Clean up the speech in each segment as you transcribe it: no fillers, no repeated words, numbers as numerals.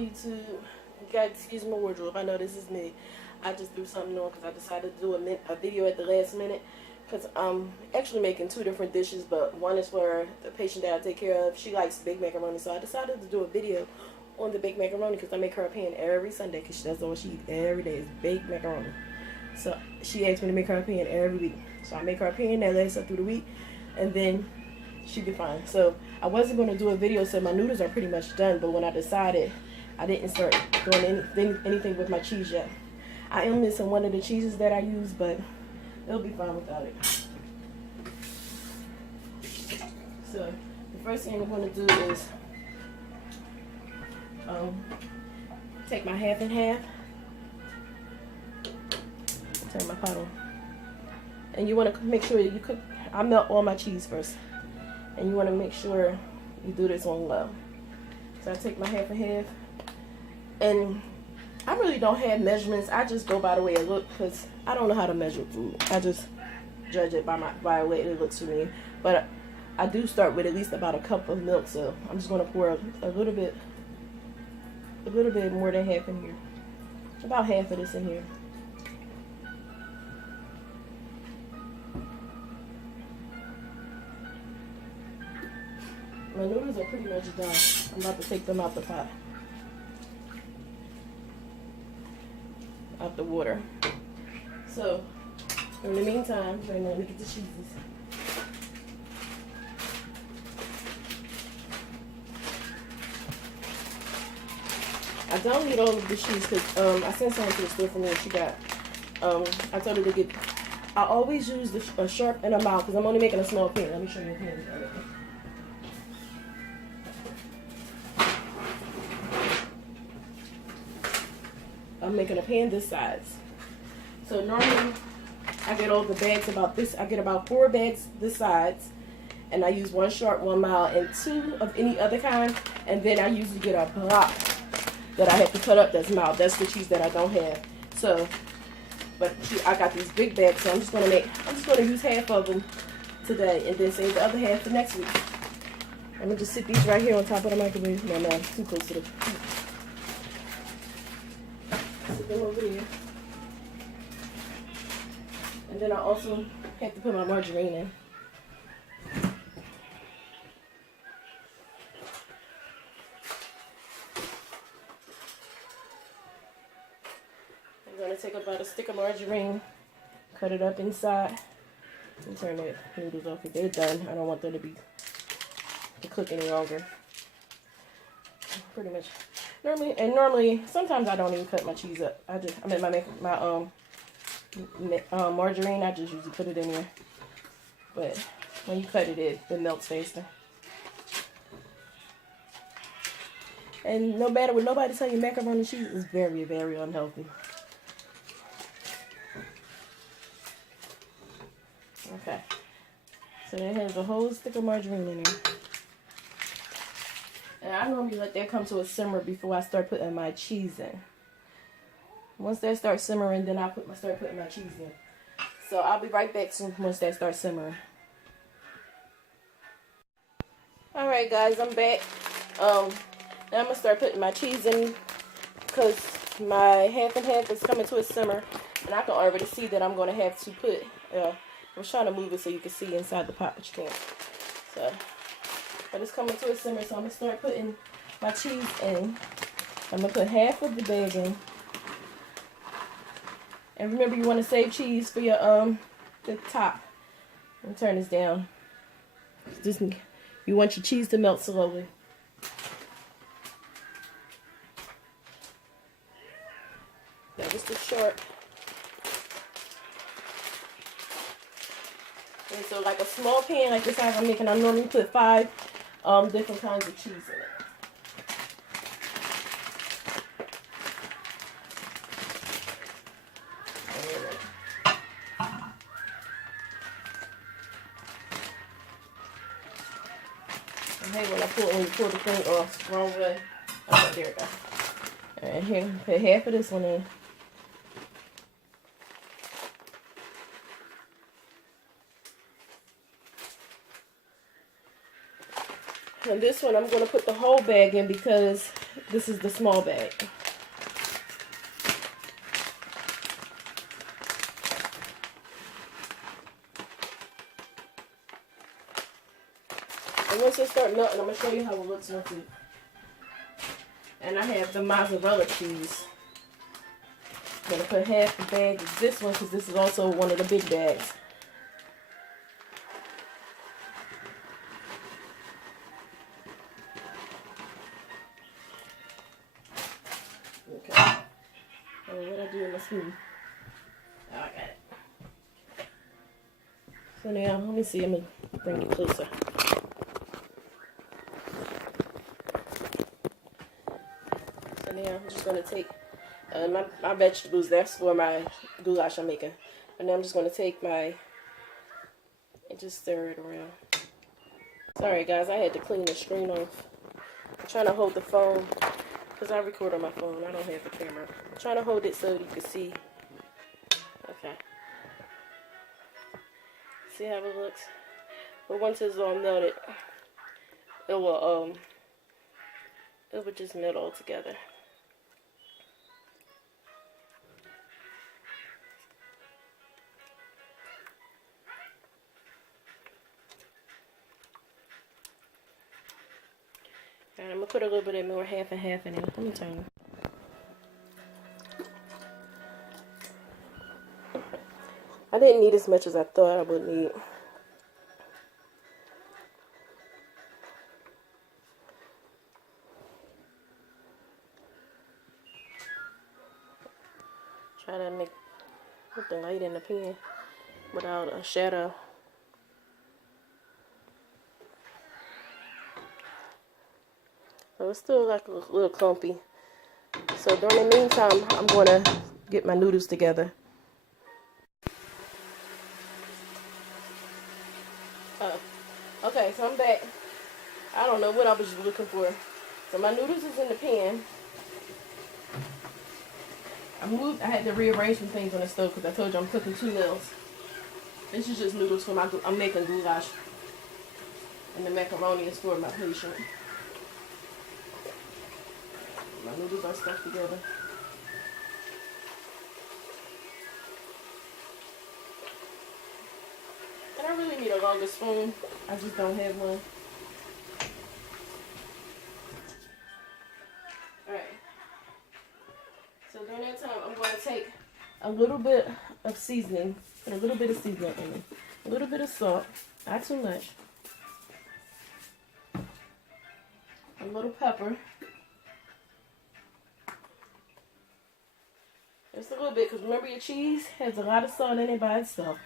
YouTube. You guys excuse my wardrobe. I know this is me. I just threw something on because I decided to do a video at the last minute. Because I'm actually making 2 different dishes, but one is for the patient that I take care of. She likes baked macaroni, so I decided to do a video on the baked macaroni because I make her a pan every Sunday because that's all she eats every day is baked macaroni. So she asked me to make her a pan every week. So I make her a pan that lasts her through the week, and then she be fine. So I wasn't going to do a video, so my noodles are pretty much done, but when I decided, I didn't start doing anything with my cheese yet. I am missing one of the cheeses that I use, but it'll be fine without it. So the first thing I'm going to do is take my half and half, turn my pot on, and you want to make sure you cook. I melt all my cheese first, and you want to make sure you do this on low. So I take my half and half, and I really don't have measurements. I just go by the way it looks because I don't know how to measure food. I just judge it by the way it looks to me. But I do start with at least about a cup of milk, so I'm just going to pour a little bit more than half in here. About half of this in here. My noodles are pretty much done. I'm about to take them out the pot. Out the water. So, in the meantime, let me get the cheeses. I don't need all of the cheese because I sent someone to the store for me and she got, I told her to get, I always use a sharp and a mild because I'm only making a small pan. Let me show you the pan. I'm making a pan this size. So normally I get all the bags about this. I get about 4 bags this size, and I use 1 sharp, 1 mild, and 2 of any other kind. And then I usually get a block that I have to cut up that's mild. That's the cheese that I don't have. So, but I got these big bags, so I'm just gonna use half of them today, and then save the other half for next week. I'm gonna just sit these right here on top of the microwave. No, I'm too close to the. Them over there. And then I also have to put my margarine in. I'm going to take about a stick of margarine, cut it up inside, and turn the noodles off. If they're done, I don't want them to cook any longer. Pretty much. Normally, sometimes I don't even cut my cheese up. I make my margarine. I just usually put it in there. But when you cut it, it melts faster. And no matter what nobody tell you, macaroni and cheese is very, very unhealthy. Okay. So it has a whole stick of margarine in there. And I normally let that come to a simmer before I start putting my cheese in. Once that starts simmering, then I start putting my cheese in. So I'll be right back soon once that starts simmering. Alright guys, I'm back. Now I'm going to start putting my cheese in because my half and half is coming to a simmer. And I can already see that I'm going to have to put, I was trying to move it so you can see inside the pot, but you can't. So, but it's coming to a simmer, so I'm going to start putting my cheese in. I'm going to put half of the bag in. And remember, you want to save cheese for your the top. And turn this down. You want your cheese to melt slowly. That was the short. And so like a small pan like this size I'm making, I normally put 5 different kinds of cheese in it. And hey, when you pull the thing off, wrong way. Oh, there it goes. Alright, here, put half of this one in. And this one I'm going to put the whole bag in because this is the small bag. And once it starts melting, I'm going to show you how it looks once it. And I have the mozzarella cheese. I'm going to put half the bag of this one because this is also one of the big bags. Okay. And what I do in my spoon. Oh, I got it. So now, let me see. I'm going to bring it closer. So now I'm just going to take my vegetables. That's for my goulash I'm making. And now I'm just going to take my and just stir it around. Sorry guys, I had to clean the screen off. I'm trying to hold the phone because I record on my phone. I don't have a camera. I'm trying to hold it so you can see. Okay. See how it looks? But once it's all melted, it will just melt all together. Alright, I'm gonna put a little bit more half and half in it. Let me turn. I didn't need as much as I thought I would need. Try to put the light in the pan without a shadow. So it's still like a little clumpy. So during the meantime, I'm going to get my noodles together. Okay, so I'm back. I don't know what I was looking for. So my noodles is in the pan. I had to rearrange some things on the stove because I told you I'm cooking 2 meals. This is just noodles for I'm making goulash. And the macaroni is for my patient. My noodles are stuck together. And I really need a longer spoon. I just don't have one. Alright. So during that time, I'm going to take a little bit of seasoning. Put a little bit of seasoning in it. A little bit of salt. Not too much. A little pepper. Just a little bit, because remember your cheese has a lot of salt in it by itself.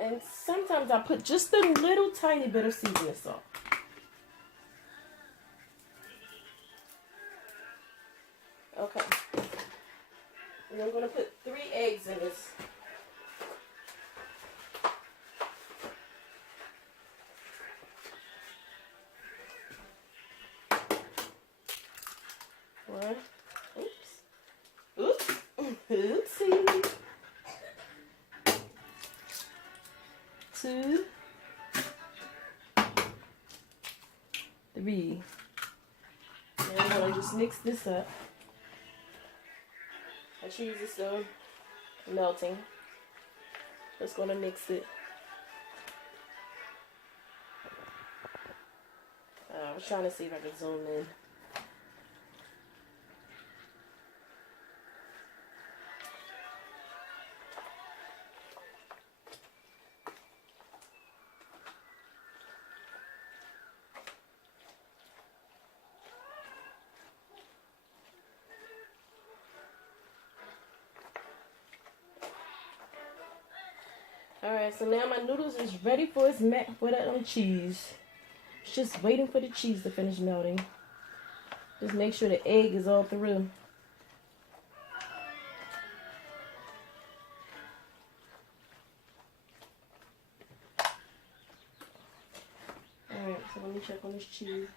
And sometimes I put just a little tiny bit of seasoning salt. Okay. And I'm going to put 3 eggs in this. One. Oops. Oopsie. 2. 3. And I'm going to just mix this up. My cheese is still melting. Just going to mix it. I was trying to see if I could zoom in. Alright, so now my noodles is ready for its for the cheese. It's just waiting for the cheese to finish melting. Just make sure the egg is all through. Alright, so let me check on this cheese.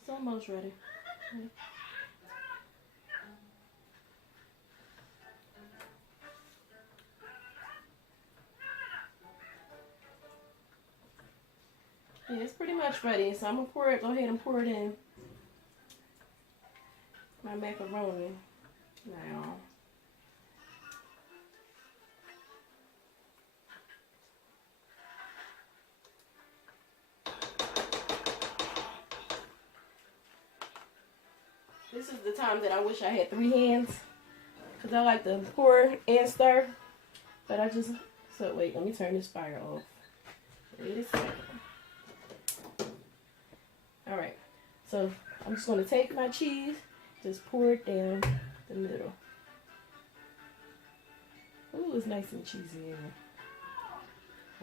It's almost ready. Yeah, it's pretty much ready. So I'm gonna pour it. Go ahead and pour it in my macaroni now. This is the time that I wish I had 3 hands, because I like to pour and stir, but I just, so wait, let me turn this fire off. Wait a second. Alright, so I'm just going to take my cheese, just pour it down the middle. Ooh, it's nice and cheesy in here.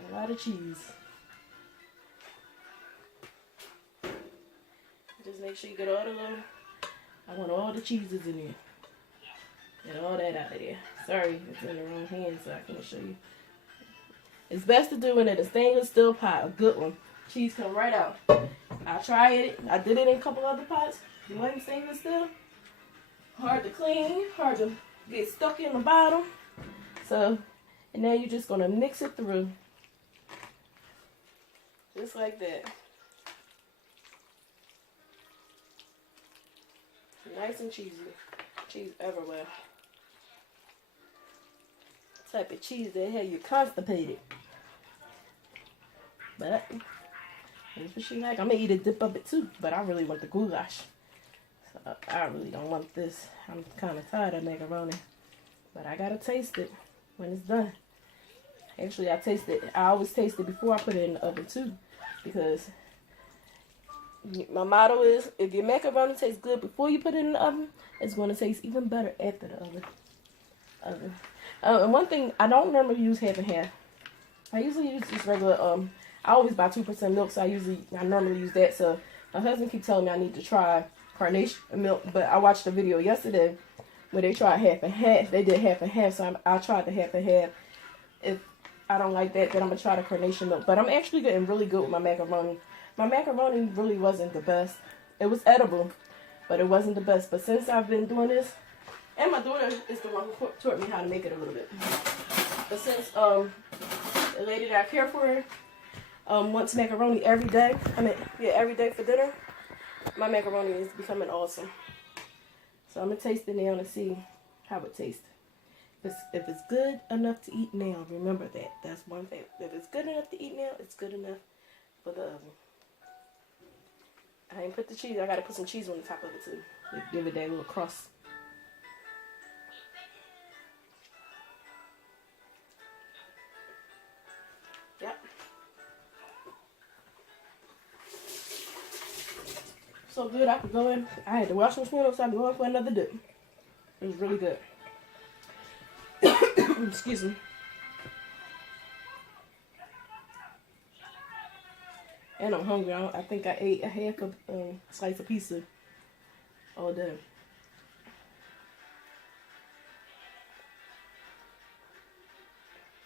A lot of cheese. Just make sure you get all the little, I want all the cheeses in there. Get all that out of there. Sorry, it's in the wrong hand, so I can't show you. It's best to do it in a stainless steel pot, a good one. Cheese come right out. I tried it. I did it in a couple other pots. It wasn't stainless steel. Hard to clean, hard to get stuck in the bottom. So, and now you're just gonna mix it through. Just like that. Nice and cheesy. Cheese everywhere. Type of cheese that had you constipated. But that's what she like. I'm gonna eat a dip of it too, but I really want the goulash. So I really don't want this. I'm kind of tired of macaroni, but I gotta taste it when it's done. Actually, I always taste it before I put it in the oven too, because my motto is, if your macaroni tastes good before you put it in the oven, it's going to taste even better after the oven. And one thing, I don't normally use half and half. I usually use just regular, I always buy 2% milk, so I normally use that. So my husband keeps telling me I need to try carnation milk, but I watched a video yesterday where they tried half and half. They did half and half, so I tried the half and half. If I don't like that, then I'm going to try the carnation milk. But I'm actually getting really good with my macaroni. My macaroni really wasn't the best. It was edible, but it wasn't the best. But since I've been doing this, and my daughter is the one who taught me how to make it a little bit. But since the lady that I care for wants macaroni every day, every day for dinner, my macaroni is becoming awesome. So I'm going to taste it now and see how it tastes. If it's good enough to eat now, remember that. That's one thing. If it's good enough to eat now, it's good enough for the oven. I didn't put the cheese. I got to put some cheese on the top of it too. Give it that little crust. Yep. So good, I could go in. I had to wash my spoon so I could go in for another dip. It was really good. Excuse me. And I'm hungry. I think I ate a half of slice of pizza all day.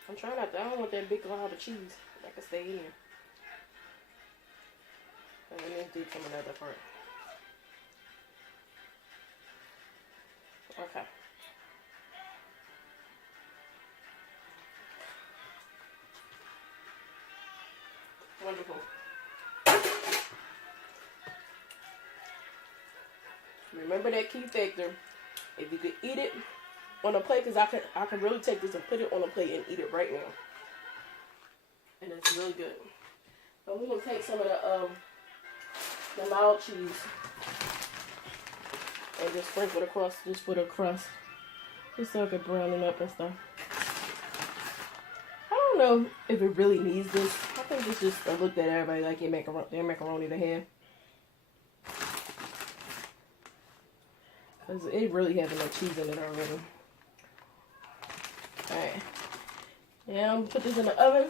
I'm trying not to. I don't want that big glob of cheese. I can stay in here. Let me do some of the other part. Okay. Wonderful. Remember that key factor. If you could eat it on a plate, because I can really take this and put it on a plate and eat it right now. And it's really good. So we're going to take some of the mild cheese and just sprinkle it across just for the crust. Just so it can brown it up and stuff. I don't know if it really needs this. I think it's just a look that everybody like their macaroni to have. Because it really has enough cheese in it already. Alright. Now I'm going to put this in the oven.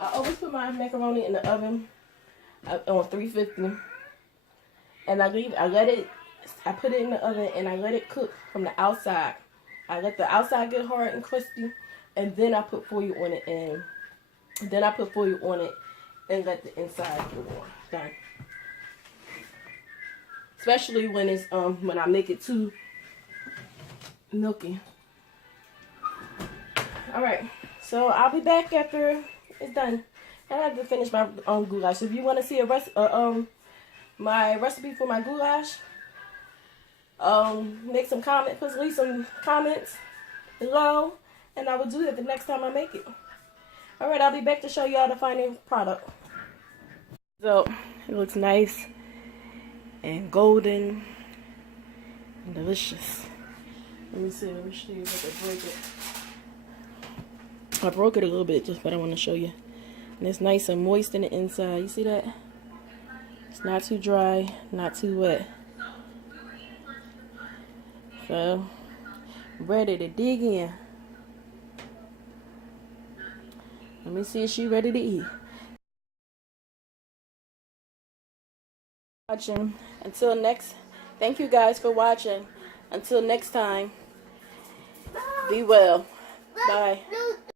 I always put my macaroni in the oven on 350. And I put it in the oven and I let it cook from the outside. I let the outside get hard and crispy. And then I put foil on it and let the inside go on. Done. Especially when it's when I make it too milky. Alright, so I'll be back after it's done. I have to finish my goulash. If you want to see my recipe for my goulash, make some comments, please leave some comments below, and I will do it the next time I make it. Alright, I'll be back to show y'all the final product. So, it looks nice and golden and delicious. Let me see if I can break it. I broke it a little bit, but I want to show you. And it's nice and moist in the inside. You see that? It's not too dry, not too wet. So, ready to dig in. Let me see if she's ready to eat. Watching. Until next, thank you guys for watching. Until next time, be well. Bye.